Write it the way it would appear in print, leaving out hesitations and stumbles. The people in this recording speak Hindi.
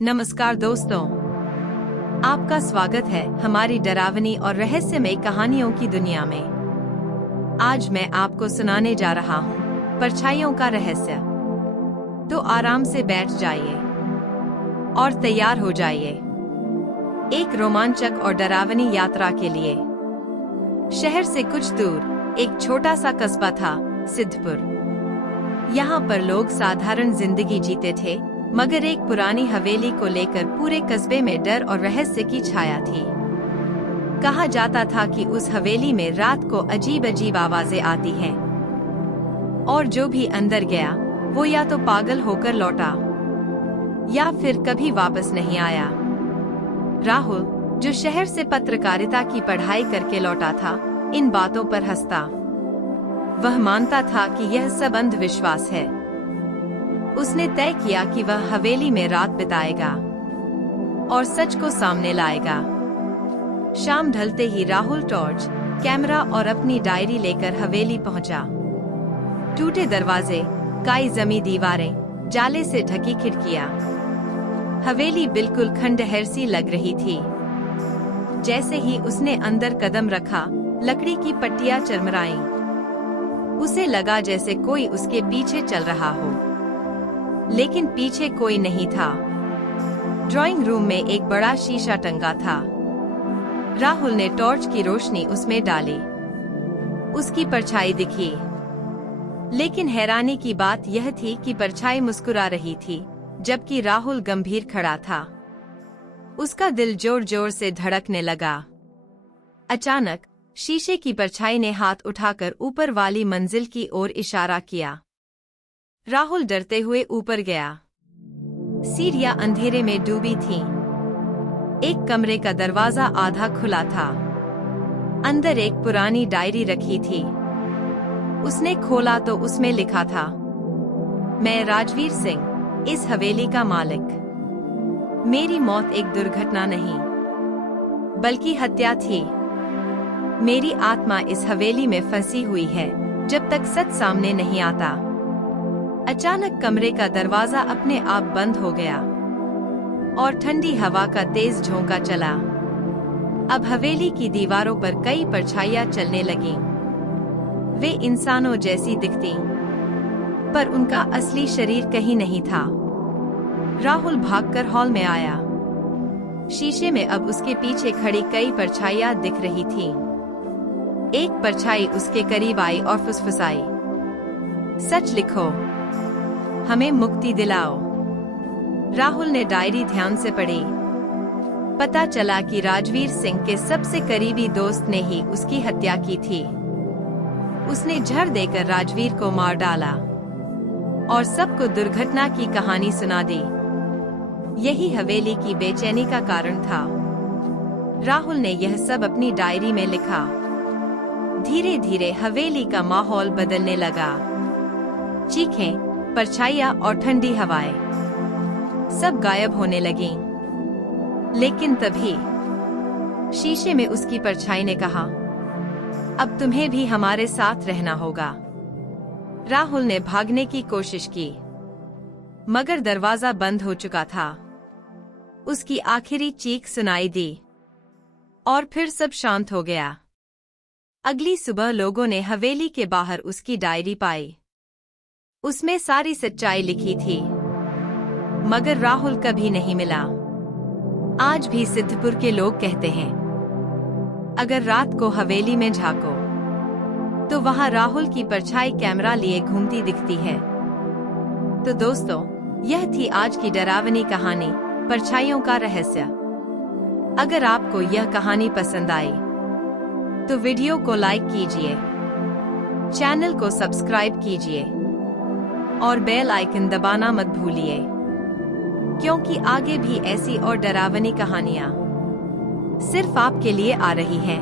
नमस्कार दोस्तों, आपका स्वागत है हमारी डरावनी और रहस्यमय कहानियों की दुनिया में। आज मैं आपको सुनाने जा रहा हूँ परछाइयों का रहस्य। तो आराम से बैठ जाइए और तैयार हो जाइए एक रोमांचक और डरावनी यात्रा के लिए। शहर से कुछ दूर एक छोटा सा कस्बा था, सिद्धपुर। यहाँ पर लोग साधारण जिंदगी जीते थे, मगर एक पुरानी हवेली को लेकर पूरे कस्बे में डर और रहस्य की छाया थी। कहा जाता था कि उस हवेली में रात को अजीब अजीब आवाजें आती हैं और जो भी अंदर गया वो या तो पागल होकर लौटा या फिर कभी वापस नहीं आया। राहुल, जो शहर से पत्रकारिता की पढ़ाई करके लौटा था, इन बातों पर हंसता। वह मानता था कि यह सब अंधविश्वास है। उसने तय किया कि वह हवेली में रात बिताएगा और सच को सामने लाएगा। शाम ढलते ही राहुल टॉर्च, कैमरा और अपनी डायरी लेकर हवेली पहुंचा। टूटे दरवाजे, काई जमी दीवारें, जाले से ढकी खिड़कियां। हवेली बिल्कुल खंडहर सी लग रही थी। जैसे ही उसने अंदर कदम रखा, लकड़ी की पट्टियां चरमराईं। उसे लगा जैसे कोई उसके पीछे चल रहा हो, लेकिन पीछे कोई नहीं था। ड्राइंग रूम में एक बड़ा शीशा टंगा था। राहुल ने टॉर्च की रोशनी उसमें डाली। उसकी परछाई दिखी, लेकिन हैरानी की बात यह थी कि परछाई मुस्कुरा रही थी, जबकि राहुल गंभीर खड़ा था। उसका दिल जोर जोर से धड़कने लगा। अचानक शीशे की परछाई ने हाथ उठाकर ऊपर वाली मंजिल की ओर इशारा किया। राहुल डरते हुए ऊपर गया। सीढ़ियां अंधेरे में डूबी थीं। एक कमरे का दरवाजा आधा खुला था। अंदर एक पुरानी डायरी रखी थी। उसने खोला तो उसमें लिखा था, मैं राजवीर सिंह, इस हवेली का मालिक। मेरी मौत एक दुर्घटना नहीं, बल्कि हत्या थी। मेरी आत्मा इस हवेली में फंसी हुई है जब तक सच सामने नहीं आता। अचानक कमरे का दरवाजा अपने आप बंद हो गया और ठंडी हवा का तेज झोंका चला। अब हवेली की दीवारों पर कई परछाइयां चलने लगीं। वे इंसानों जैसी दिखतीं, पर उनका असली शरीर कहीं नहीं था। राहुल भागकर हॉल में आया। शीशे में अब उसके पीछे खड़ी कई परछाइयां दिख रही थीं। एक परछाई उसके करीब आई और फुसफुसाई, सच लिखो, हमें मुक्ति दिलाओ। राहुल ने डायरी ध्यान से पढ़ी। पता चला कि राजवीर सिंह के सबसे करीबी दोस्त ने ही उसकी हत्या की थी। उसने जहर देकर राजवीर को मार डाला और सबको दुर्घटना की कहानी सुना दी। यही हवेली की बेचैनी का कारण था। राहुल ने यह सब अपनी डायरी में लिखा। धीरे धीरे हवेली का माहौल बदलने लगा। चीखें, परछाइयां और ठंडी हवाएं सब गायब होने लगीं। लेकिन तभी शीशे में उसकी परछाई ने कहा, अब तुम्हें भी हमारे साथ रहना होगा। राहुल ने भागने की कोशिश की, मगर दरवाजा बंद हो चुका था। उसकी आखिरी चीख सुनाई दी और फिर सब शांत हो गया। अगली सुबह लोगों ने हवेली के बाहर उसकी डायरी पाई। उसमें सारी सच्चाई लिखी थी, मगर राहुल कभी नहीं मिला। आज भी सिद्धपुर के लोग कहते हैं, अगर रात को हवेली में झांको तो वहां राहुल की परछाई कैमरा लिए घूमती दिखती है। तो दोस्तों, यह थी आज की डरावनी कहानी, परछाइयों का रहस्य। अगर आपको यह कहानी पसंद आई तो वीडियो को लाइक कीजिए, चैनल को सब्सक्राइब कीजिए और बेल आइकन दबाना मत भूलिए, क्योंकि आगे भी ऐसी और डरावनी कहानियां सिर्फ आपके लिए आ रही हैं।